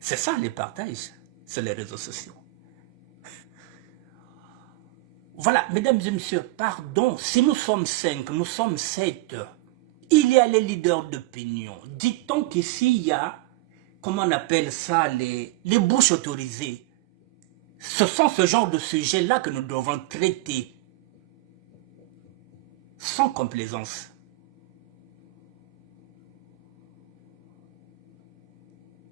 C'est ça les partages sur les réseaux sociaux. Voilà, mesdames et messieurs, pardon, si nous sommes 5, nous sommes 7, il y a les leaders d'opinion. Dit-on qu'ici, il y a, comment on appelle ça, les bouches autorisées. Ce sont ce genre de sujets-là que nous devons traiter sans complaisance.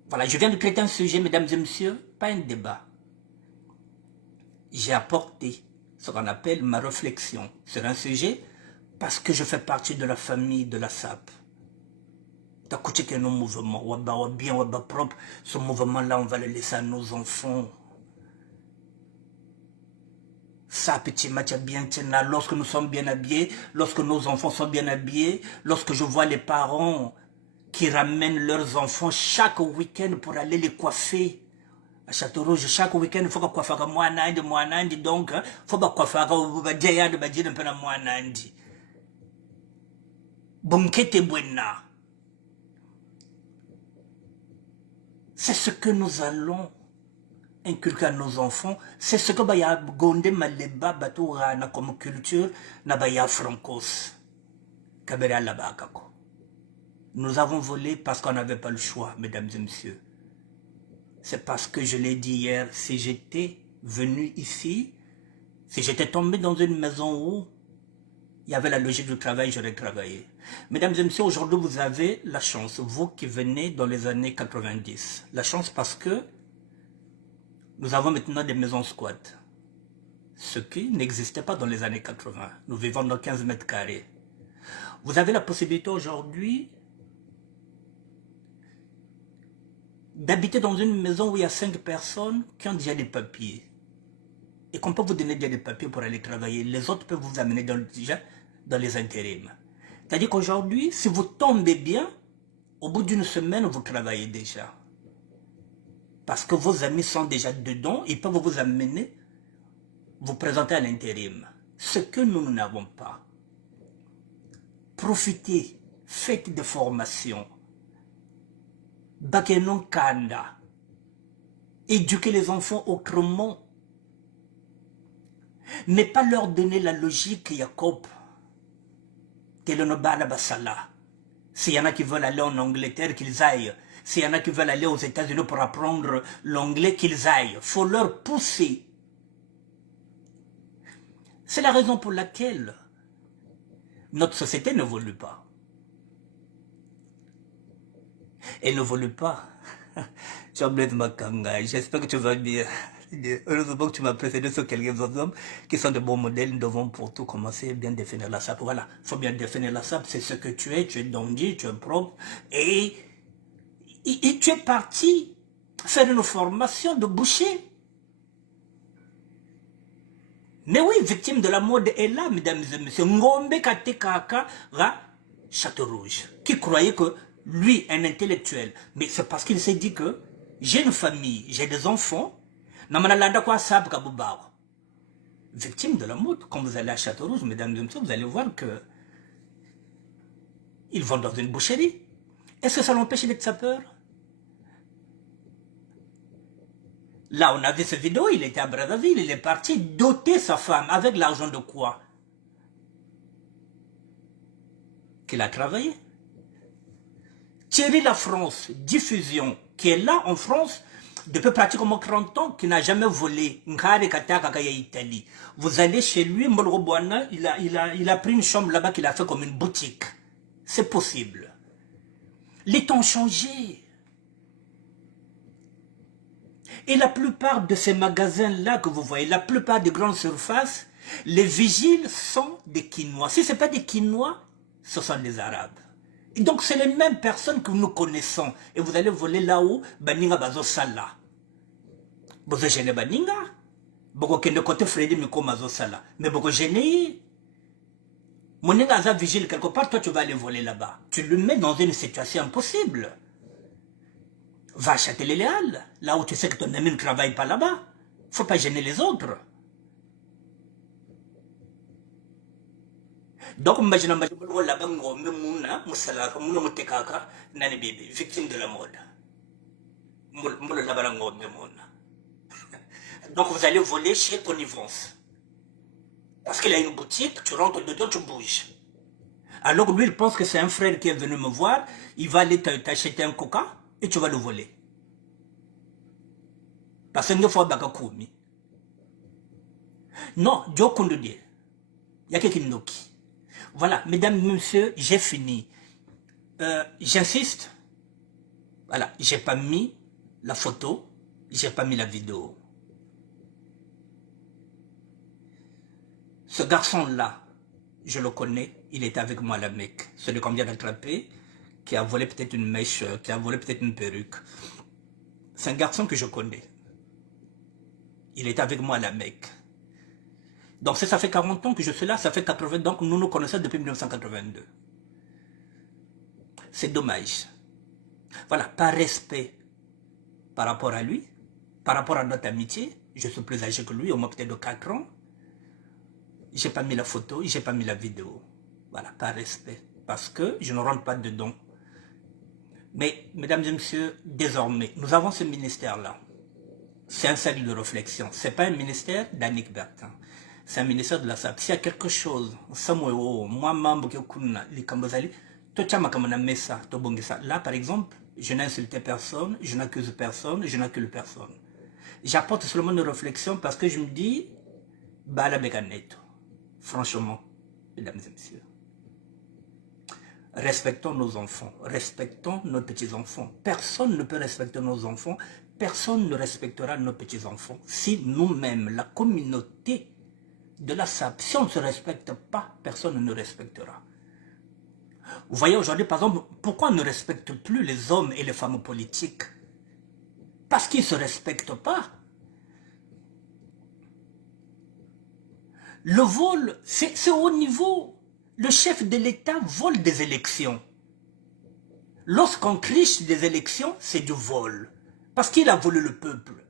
Voilà, je viens de traiter un sujet, mesdames et messieurs, pas un débat. J'ai apporté ce qu'on appelle ma réflexion sur un sujet parce que je fais partie de la famille de la SAP. T'as que nos mouvements, waba bien, waba propre, ce mouvement-là, on va le laisser à nos enfants. Ça, petit match bien tient, lorsque nous sommes bien habillés, lorsque nos enfants sont bien habillés, lorsque je vois les parents qui ramènent leurs enfants chaque week-end pour aller les coiffer. À Château-Rouge, chaque week-end, il faut que coiffer Moanandi, donc, il faut que coiffer Badjaya de Badjaya de Moanandi. Bonkete Buena. C'est ce que nous allons inculquer à nos enfants, c'est ce que Baya Gonde Maleba Baturana comme culture, Nabaya Francos. Kabera Labakako. Nous avons volé parce qu'on n'avait pas le choix, mesdames et messieurs. C'est parce que je l'ai dit hier, si j'étais venu ici, si j'étais tombé dans une maison où il y avait la logique du travail, j'aurais travaillé. Mesdames et messieurs, aujourd'hui vous avez la chance, vous qui venez dans les années 90. La chance parce que nous avons maintenant des maisons squat. Ce qui n'existait pas dans les années 80. Nous vivons dans 15 mètres carrés. Vous avez la possibilité aujourd'hui d'habiter dans une maison où il y a 5 personnes qui ont déjà des papiers. Et qu'on peut vous donner déjà des papiers pour aller travailler. Les autres peuvent vous amener déjà dans les intérims. C'est-à-dire qu'aujourd'hui, si vous tombez bien, au bout d'une semaine, vous travaillez déjà. Parce que vos amis sont déjà dedans, ils peuvent vous amener, vous présenter à l'intérim. Ce que nous n'avons pas. Profitez, faites des formations. Bakenon Kanda. Éduquez les enfants autrement. Mais pas leur donner la logique Jacob. Telenobana Basala. S'il y en a qui veulent aller en Angleterre, qu'ils aillent. S'il y en a qui veulent aller aux États-Unis pour apprendre l'anglais, qu'ils aillent. Il faut leur pousser. C'est la raison pour laquelle notre société n'évolue pas. Elle n'évolue pas. J'espère que tu vas bien. Heureusement que tu m'as précédé sur quelques autres hommes qui sont de bons modèles. Nous devons pour tout commencer bien définir la SAP. Voilà, il faut bien définir la SAP. C'est ce que tu es dandy, tu es propre. Et tu es parti faire une formation de boucher. Mais oui, victime de la mode est là, mesdames et messieurs. Ngombe Katekaka Château-Rouge, qui croyait que lui, un intellectuel, mais c'est parce qu'il s'est dit que j'ai une famille, j'ai des enfants, victime de la mode. Quand vous allez à Château-Rouge, mesdames et messieurs, vous allez voir que ils vont dans une boucherie. Est-ce que ça l'empêche d'être sapeur? Là, on a vu cette vidéo, il était à Brazzaville, il est parti doter sa femme avec l'argent de quoi? Qu'il a travaillé. Thierry La France, diffusion, qui est là en France depuis pratiquement 30 ans, qui n'a jamais volé. Italie. Vous allez chez lui, Molroboana, il a pris une chambre là-bas qu'il a fait comme une boutique. C'est possible. Les temps ont changé. Et la plupart de ces magasins-là que vous voyez, la plupart des grandes surfaces, les vigiles sont des Quinois. Si ce n'est pas des Quinois, ce sont des Arabes. Et donc c'est les mêmes personnes que nous connaissons. Et vous allez voler là-haut, Baninga Bazo Sala. Vous gênez Baninga. Boko kende côté Freddy Miko Mazo Sala. Mais beaucoup gêné. Moninga Aza vigile quelque part, toi tu vas aller voler là-bas. Tu le mets dans une situation impossible. Va à Châtelet-Léal, là où tu sais que ton ami ne travaille pas là-bas. Faut pas gêner les autres. Donc, imagine là-bas, victime de la mode. Donc, vous allez voler chez Connivence. Parce qu'il a une boutique, tu rentres dedans, tu bouges. Alors que lui, il pense que c'est un frère qui est venu me voir, il va aller t'acheter un coca et tu vas le voler. Parce que une fois, il non, Dieu conduit. Il y a quelqu'un qui. Voilà, mesdames, messieurs, j'ai fini. J'insiste. Voilà, j'ai pas mis la photo, j'ai pas mis la vidéo. Ce garçon-là, je le connais, il était avec moi à la Mecque. Celui qu'on vient d'attraper, qui a volé peut-être une mèche, qui a volé peut-être une perruque. C'est un garçon que je connais. Il était avec moi à la Mecque. Donc ça fait 40 ans que je suis là, ça fait 80, donc nous nous connaissons depuis 1982. C'est dommage. Voilà, par respect par rapport à lui, par rapport à notre amitié, je suis plus âgé que lui, au moins peut-être de 4 ans. J'ai pas mis la photo, j'ai pas mis la vidéo. Voilà, par respect. Parce que je ne rentre pas dedans. Mais, mesdames et messieurs, désormais, nous avons ce ministère-là. C'est un cercle de réflexion. Ce n'est pas un ministère d'Annick Bertin. C'est un ministère de la SAP. S'il y a quelque chose, moi, membre qui là, par exemple, je n'insulte personne, je n'accuse personne, je n'accuse personne. J'apporte seulement une réflexion parce que je me dis, franchement, mesdames et messieurs, respectons nos enfants, respectons nos petits-enfants. Personne ne peut respecter nos enfants, personne ne respectera nos petits-enfants. Si nous-mêmes, la communauté de la SAP, si on ne se respecte pas, personne ne nous respectera. Vous voyez aujourd'hui, par exemple, pourquoi on ne respecte plus les hommes et les femmes politiques? Parce qu'ils ne se respectent pas. Le vol, c'est au niveau. Le chef de l'État vole des élections. Lorsqu'on triche des élections, c'est du vol. Parce qu'il a volé le peuple.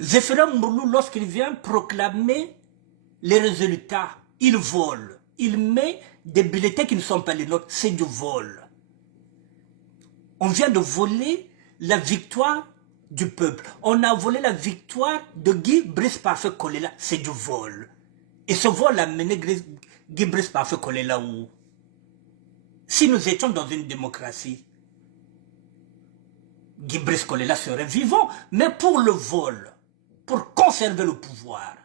Zéphirin Mourlou, lorsqu'il vient proclamer les résultats, il vole. Il met des bulletins qui ne sont pas les nôtres. C'est du vol. On vient de voler la victoire du peuple. On a volé la victoire de Guy Brice Parfait Kolela. C'est du vol. Et ce vol a mené Guy Brice Parfait Kolela où? Si nous étions dans une démocratie, Guy Brice Kolela serait vivant. Mais pour le vol, pour conserver le pouvoir,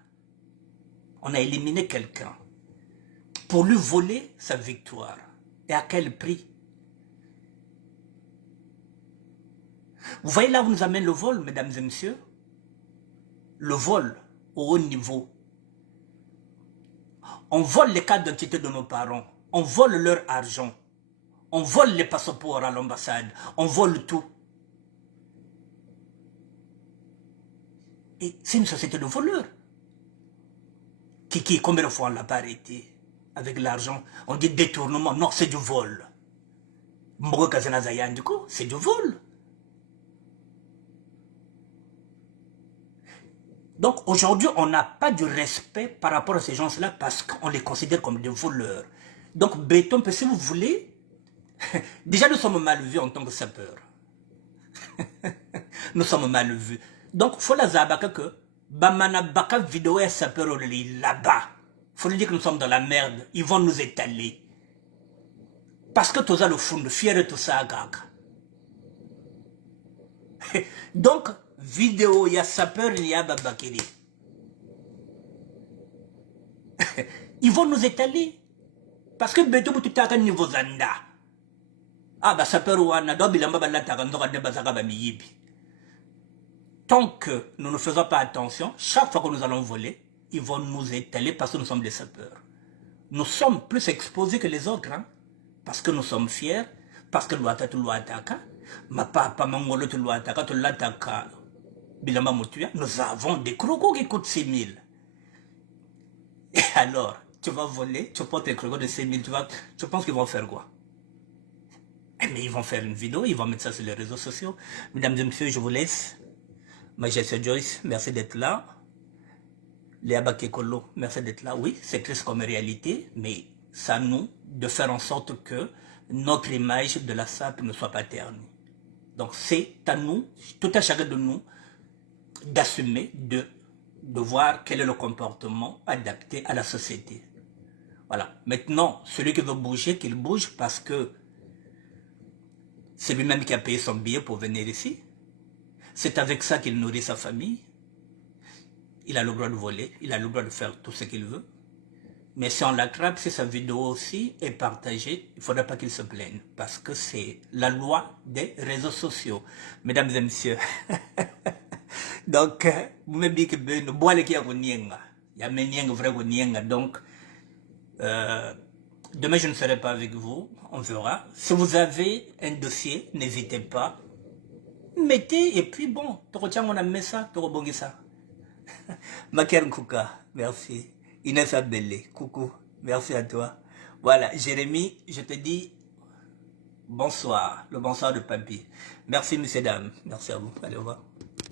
on a éliminé quelqu'un pour lui voler sa victoire. Et à quel prix? Vous voyez là où nous amène le vol, mesdames et messieurs? Le vol au haut niveau. On vole les cartes d'identité de nos parents. On vole leur argent. On vole les passeports à l'ambassade. On vole tout. Et c'est une société de voleurs. Combien de fois on l'a pas arrêté avec l'argent? On dit détournement. Non, c'est du vol. C'est du vol. Donc aujourd'hui, on n'a pas de respect par rapport à ces gens-là parce qu'on les considère comme des voleurs. Donc béton, si vous voulez, déjà nous sommes mal vus en tant que sapeurs. Nous sommes mal vus. Donc il faut la zabaka que Bamana Baka vidéo et sapeur là-bas. Il faut lui dire que nous sommes dans la merde. Ils vont nous étaler. Parce que tu as le fond, fier de tout ça, gaga. Donc, vidéo, il y a sapeur, il y a Babakiri. Ils vont nous étaler. Parce que Beto Boututaka niveau Zanda. Ah, bah sapeur ou Anna, Dobilamba Balata, de Bazaka Miyibi. Tant que nous ne faisons pas attention, chaque fois que nous allons voler, ils vont nous étaler parce que nous sommes des sapeurs. Nous sommes plus exposés que les autres, hein? Parce que nous sommes fiers, parce que l'ouata tu l'ouataka, ma papa mangolo tu l'ouataka, tu l'ataka, bilamba mutuya, nous avons des crocos qui coûtent 6 000. Et alors, tu vas voler, tu portes des crocos de 6 000, tu penses qu'ils vont faire quoi? Mais ils vont faire une vidéo, ils vont mettre ça sur les réseaux sociaux. Mesdames et messieurs, je vous laisse. Majesté Joyce, merci d'être là. Léa Bakekolo, merci d'être là. Oui, c'est triste comme réalité, mais c'est à nous de faire en sorte que notre image de la SAP ne soit pas ternie. Donc c'est à nous, tout à chacun de nous, d'assumer, de voir quel est le comportement adapté à la société. Voilà. Maintenant, celui qui veut bouger, qu'il bouge parce que c'est lui-même qui a payé son billet pour venir ici. C'est avec ça qu'il nourrit sa famille. Il a le droit de voler, il a le droit de faire tout ce qu'il veut. Mais si on l'attrape, si sa vidéo aussi est partagée, il ne faudra pas qu'il se plaigne. Parce que c'est la loi des réseaux sociaux. Mesdames et messieurs. Donc, vous me dites que le bois qui a il y a un vrai. Donc, demain, je ne serai pas avec vous. On verra. Si vous avez un dossier, n'hésitez pas. Mettez et puis bon, tu retiens mon ami ça, tu rebondis ça. Maker Kouka, merci. Inès Abdelé, coucou, merci à toi. Voilà, Jérémy, je te dis bonsoir, le bonsoir de papy. Merci, messieurs, dames. Merci à vous. Allez, au revoir.